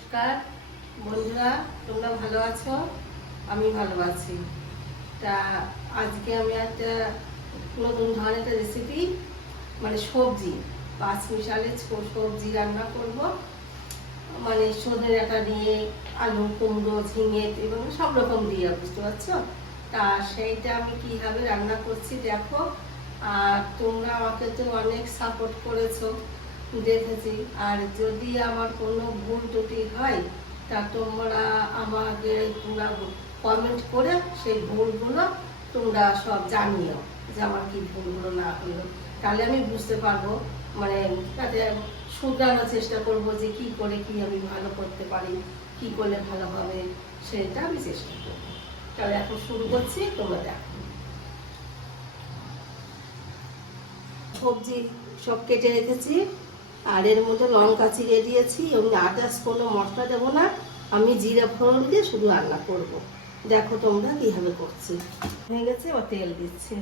নমস্কার। বন্ধুরা, তোমরা ভালো আছো? আমি ভালো আছি। তা, আজকে আমি একটা নতুন ধরনের একটা রেসিপি মানে সবজি, পাঁচ মিশালে সবজি রান্না করব। মানে সজনে ডাঁটা দিয়ে, আলু, কুমড়ো, ঝিঙে এবং সব রকম দিয়ে, বুঝতে পারছ? তা, সেইটা আমি কীভাবে রান্না করছি, দেখো। আর তোমরা আমাকে তো অনেক সাপোর্ট করেছ। দেখেছি আর যদি আমার কোনো ভুল ত্রুটি হয়, তা তোমরা আমাকে তোমরা কমেন্ট করে সেই ভুলগুলো তোমরা সব জানিও যে আমার কি ভুলগুলো না হলো। তাহলে আমি বুঝতে পারব মানে তাতে শুধরানোর চেষ্টা করব যে কি করে কি আমি ভালো করতে পারি, কি করলে ভালো হবে, সেটা আমি চেষ্টা করব। তাহলে এখন শুরু করছি, তোমরা দেখো। সবজি সব কেটে রেখেছি। আর এর মধ্যে লঙ্কা চিড়ে দিয়েছি, আমি আদার্স কোনো মশলা দেবো না, আমি জিরা ফোড়ন দিয়ে শুধু রান্না করব। দেখো তোমরা কীভাবে করছি। হয়ে গেছে ও তেল দিচ্ছে।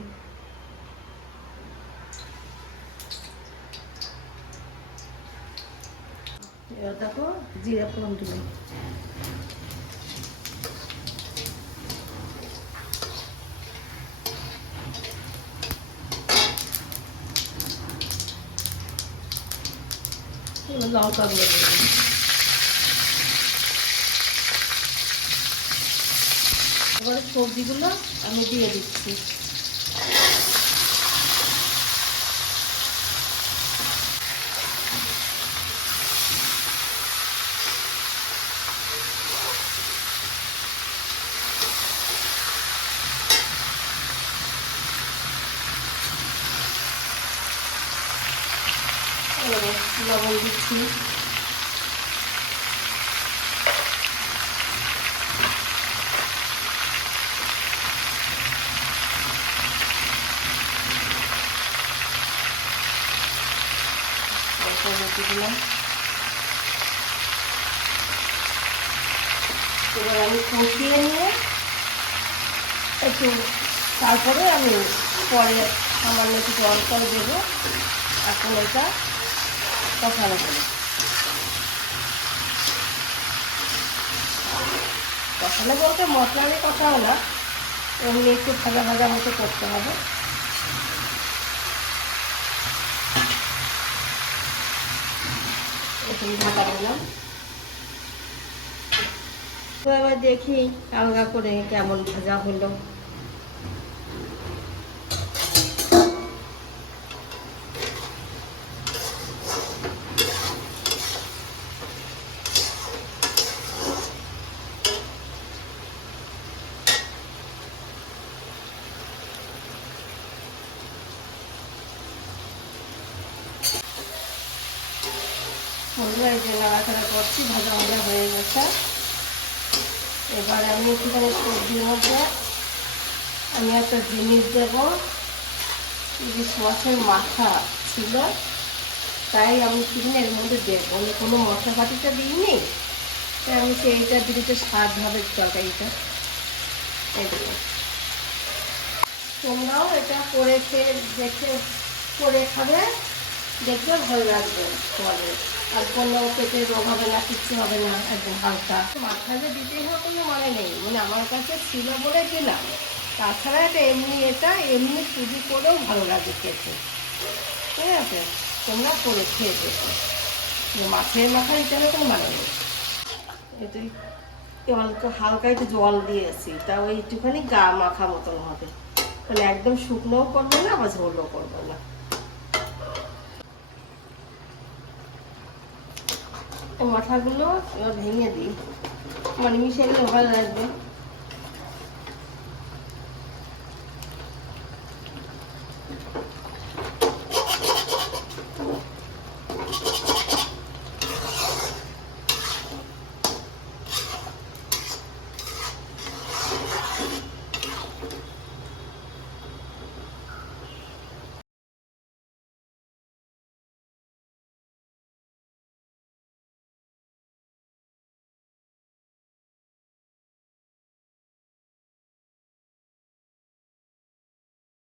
এবার দেখো জিরা ফোড়ন দিলাম। লঙ্কা গুঁড়ো সবজিগুলো আমি দিয়ে দিচ্ছি। এবারে লবণ দিচ্ছি। দিলাম। এবার আমি কষিয়ে নিয়ে একটু তারপরে আমি পরে সামান্য একটু জল দেবো। এখন এটা কষানো হবে কষানো বলতে মশলা দিয়ে কষাও না। এমনি একটু ভাজা ভাজা মতো করতে হবে। তো এবার দেখি আলগা করে কেমন ভাজা হলো। বন্ধুরা এই যে নাড়াচাড়া করছি, ভাজা ভাজা হয়ে গেছে। এবার আমি একটুখানি সবজির মধ্যে, আমি একটা জিনিস দেব। ইলিশ মাছের মাথা ছিল, তাই আমি কিনে এর মধ্যে দেবো। আমি কোনো মশলা পাতিটা দিইনি, তাই আমি সেইটা দিতে স্বাদ হবে তরকারিটা। দেখো। তোমরাও এটা করে খেয়ে, দেখে, করে খাবে। দেখবে ভালো লাগবে তোমাদের। আর কোনো পেটে রোগ হবে না, কিচ্ছু হবে না, একদম হালকা। মাথায় যে দিতে হবে কোনো মানে নেই। মানে আমার কাছে ছিল বলে দিলাম। তাছাড়া এটা এমনি এটা, এমনি শুধু করেও ভালো লাগে খেতে। ঠিক আছে? তোমরা করে খেয়ে দেখো। মাছের মাথা দিতে হবে কোনো মানে নেই। এটাই হালকা হালকা একটু জল দিয়েছি। তা ওই একটুখানি গা মাখা মতন হবে। মানে একদম শুকনোও করবে না বা ঝোলও করবে না। মাথাগুলো এবার ভেঙে দিই। মানে মিশে গেলে ভালো লাগবে।